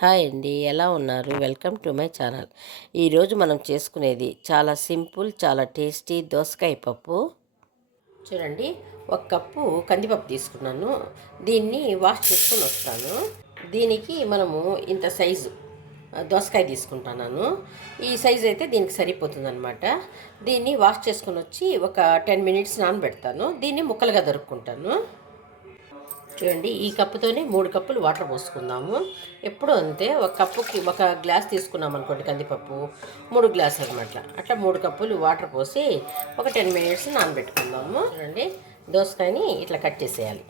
Hi అండి ఎలా ఉన్నారు? Welcome to my channel. ఈరోజు మనం చేసుకునేది చాలా సింపుల్ చాలా టేస్టీ దోసకాయ పప్పు. చూడండి ఒక కప్పు కందిపప్పు తీసుకున్నాను. దీన్ని వాష్ చేసుకొని వస్తాను. దీనికి మనము ఇంత సైజు దోసకాయ తీసుకుంటున్నాను. ఈ సైజు అయితే దీనికి సరిపోతుంది అనమాట దీన్ని వాష్ చేసుకొని వచ్చి ఒక టెన్ మినిట్స్ నానబెడతాను. దీన్ని ముక్కలుగా దొరుకుంటాను చూడండి ఈ కప్పుతోనే మూడు కప్పులు వాటర్ పోసుకుందాము. ఎప్పుడు అంతే ఒక కప్పుకి ఒక గ్లాస్ తీసుకున్నాం అనుకోండి కందిపప్పు మూడు గ్లాస్ అనమాట. అట్లా మూడు కప్పులు వాటర్ పోసి ఒక టెన్ మినిట్స్ నానబెట్టుకుందాము. చూడండి దోసకాయని ఇట్లా కట్ చేసేయాలి.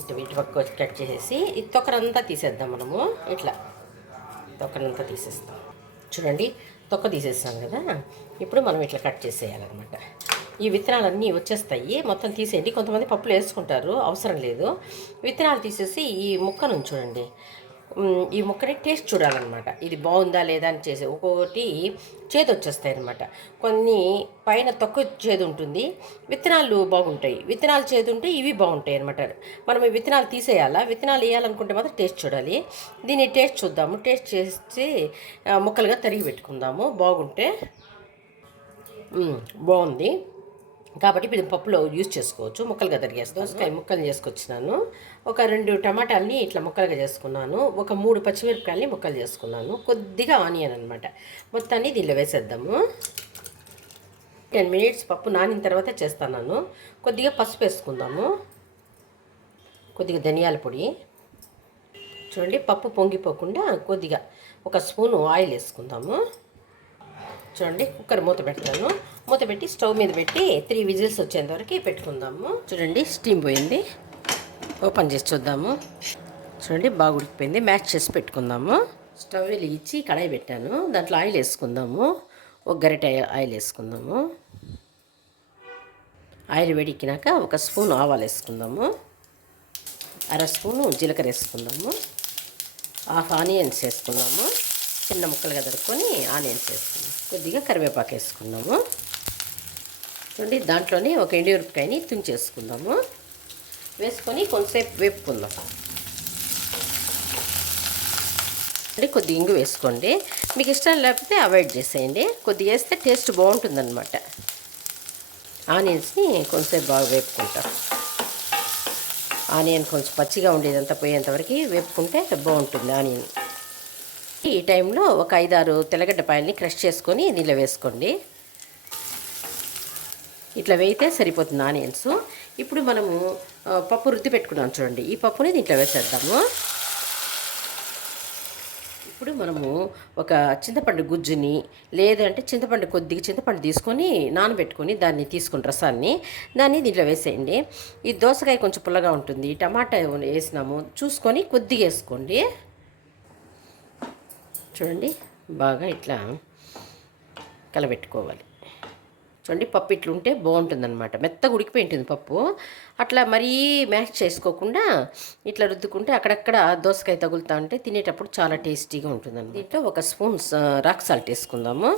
ఇటు ఇటు పక్క కట్ చేసేసి ఈ తొక్కరంతా తీసేద్దాం మనము. ఇట్లా తొక్కరంతా తీసేస్తాం. చూడండి తొక్క తీసేస్తాం కదా. ఇప్పుడు మనం ఇట్లా కట్ చేసేయాలన్నమాట. ఈ విత్తనాలన్నీ వచ్చేస్తాయి. మొత్తం తీసేయండి. కొంతమంది పప్పులు వేసుకుంటారు. అవసరం లేదు. విత్తనాలు తీసేసి ఈ ముక్కను చూడండి ఈ ముక్కని టేస్ట్ చూడాలన్నమాట. ఇది బాగుందా లేదా అని చేసి ఒక్కొక్కటి చేదు వచ్చేస్తాయి అనమాట కొన్ని పైన తక్కువ చేదు ఉంటుంది. విత్తనాలు బాగుంటాయి. విత్తనాలు చేదు ఉంటే ఇవి బాగుంటాయి అనమాట మనం ఈ విత్తనాలు తీసేయాలా? విత్తనాలు వేయాలనుకుంటే మాత్రం టేస్ట్ చూడాలి. దీన్ని టేస్ట్ చూద్దాము. టేస్ట్ చేసి ముక్కలుగా తరిగి పెట్టుకుందాము. బాగుంటే బాగుంది. కాబట్టి ఇప్పుడు ఇది పప్పులో యూజ్ చేసుకోవచ్చు. ముక్కలుగా తరిగేస్తాను దోసకాయ ముక్కలు చేసుకొచ్చినాను. ఒక రెండు టమాటాలని ఇట్లా ముక్కలుగా చేసుకున్నాను. ఒక మూడు పచ్చిమిరపకాయలని ముక్కలు చేసుకున్నాను. కొద్దిగా ఆనియన్ అనమాట మొత్తాన్ని దీనిలో వేసేద్దాము. టెన్ మినిట్స్ పప్పు నానిన తర్వాత చేస్తున్నాను. కొద్దిగా పసుపు వేసుకుందాము. కొద్దిగా ధనియాల పొడి. చూడండి పప్పు పొంగిపోకుండా కొద్దిగా ఒక స్పూను ఆయిల్ వేసుకుందాము. చూడండి కుక్కర్ మూత పెడతాను. మూత పెట్టి స్టవ్ మీద పెట్టి త్రీ విజిల్స్ వచ్చేంత వరకు పెట్టుకుందాము. చూడండి స్టీమ్ పోయింది. ఓపెన్ చేసి చూద్దాము. చూడండి బాగా ఉడికిపోయింది. మ్యాచ్ చేసి పెట్టుకుందాము. స్టవ్ వెలిగించి కడాయి పెట్టాను. దాంట్లో ఆయిల్ వేసుకుందాము. ఒక గరిటె ఆయిల్ వేసుకుందాము. ఆయిల్ వేడెక్కినాక ఒక స్పూన్ ఆవాలు వేసుకుందాము. అర స్పూను జీలకర్ర వేసుకుందాము. హాఫ్ ఆనియన్స్ వేసుకున్నాము చిన్న ముక్కలుగా దొరుకుని ఆనియన్స్ వేసుకున్నాము కొద్దిగా కరివేపాకు వేసుకున్నాము చూడండి దాంట్లోనే ఒక ఎండుమిరపకాయని తుంచేసుకుందాము. వేసుకొని కొంతసేపు వేపుకుందాం. అంటే కొద్దిగా ఇంగు వేసుకోండి. మీకు ఇష్టం లేకపోతే అవాయిడ్ చేసేయండి. కొద్దిగా వేస్తే టేస్ట్ బాగుంటుందన్నమాట. ఆనియన్స్ని కొంతసేపు బాగా వేపుకుంటాం. ఆనియన్ కొంచెం పచ్చిగా ఉండేదంతా పోయేంతవరకు వేపుకుంటే బాగుంటుంది ఆనియన్. ఈ టైంలో ఒక ఐదారు తెల్లగడ్డ పాయల్ని క్రష్ చేసుకొని నీళ్ళు వేసుకోండి. ఇట్లా వేయితే సరిపోతుంది ఆనియన్స్. ఇప్పుడు మనము పప్పు రుద్ది పెట్టుకున్నాం చూడండి. ఈ పప్పుని దీంట్లో వేసేద్దాము. ఇప్పుడు మనము ఒక చింతపండు గుజ్జుని లేదంటే చింతపండు కొద్దిగా చింతపండు తీసుకొని నానబెట్టుకొని దాన్ని తీసుకుని రసాన్ని దాన్ని దీంట్లో వేసేయండి. ఈ దోసకాయ కొంచెం పుల్లగా ఉంటుంది. టమాటా వేసినాము. చూసుకొని కొద్దిగా వేసుకోండి. చూడండి బాగా ఇట్లా కలబెట్టుకోవాలి. చూడండి పప్పు ఇట్లుంటే బాగుంటుందన్నమాట. మెత్తగా ఉడికిపోయి ఉంటుంది పప్పు. అట్లా మరీ మ్యాష్ చేసుకోకుండా ఇట్లా రుద్దుకుంటే అక్కడక్కడ దోసకాయ తగులుతా ఉంటే తినేటప్పుడు చాలా టేస్టీగా ఉంటుందండి దీంట్లో ఒక స్పూన్ రాక్ సాల్ట్ వేసుకుందాము.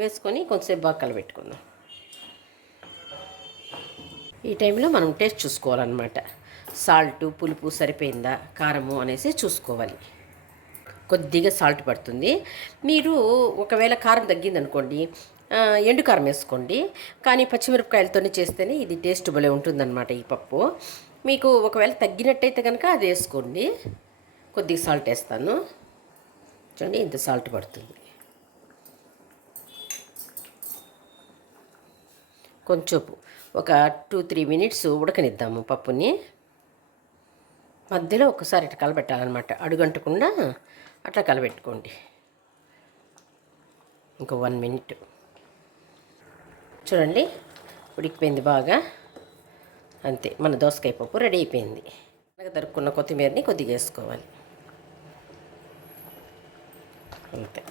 వేసుకొని కొంచెంసేపు బాగా పెట్టుకుందాం ఈ టైంలో మనం టేస్ట్ చూసుకోవాలన్నమాట. సాల్ట్ పులుపు సరిపోయిందా కారము అనేసి చూసుకోవాలి. కొద్దిగా సాల్ట్ పడుతుంది. మీరు ఒకవేళ కారం తగ్గిందనుకోండి ఎండుకారం ఎండు కారం వేసుకోండి. కానీ పచ్చిమిరపకాయలతోనే చేస్తేనే ఇది టేస్ట్ భలే ఉంటుందన్నమాట ఈ పప్పు. మీకు ఒకవేళ తగ్గినట్టయితే కనుక అది వేసుకోండి. కొద్దిగా సాల్ట్ వేస్తాను. చూడండి ఇంత సాల్ట్ పడుతుంది. కొంచెం ఒక టూ త్రీ మినిట్స్ ఉడకనిద్దాము పప్పుని. మధ్యలో ఒకసారి ఇట్లా కలబెట్టాలన్నమాట. అడుగంటకుండా అట్లా కలబెట్టుకోండి. ఇంకో వన్ మినిట్. చూడండి ఉడికిపోయింది బాగా. అంతే మన దోసకాయ పప్పు రెడీ అయిపోయింది. అలాగే దొరుకున్న కొత్తిమీరని కొద్దిగా వేసుకోవాలి. అంతే.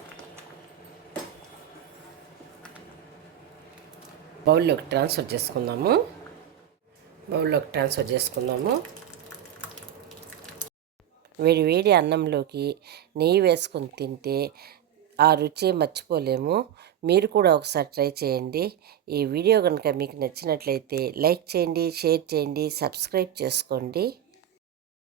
బౌల్లోకి ట్రాన్స్ఫర్ చేసుకుందాము. బౌల్లోకి ట్రాన్స్ఫర్ చేసుకుందాము. వేడి వేడి అన్నంలోకి నెయ్యి వేసుకొని తింటే ఆ రుచి మర్చిపోలేము. మీరు కూడా ఒకసారి ట్రై చేయండి. ఈ వీడియో కనుక మీకు నచ్చినట్లయితే లైక్ చేయండి షేర్ చేయండి సబ్స్క్రైబ్ చేసుకోండి.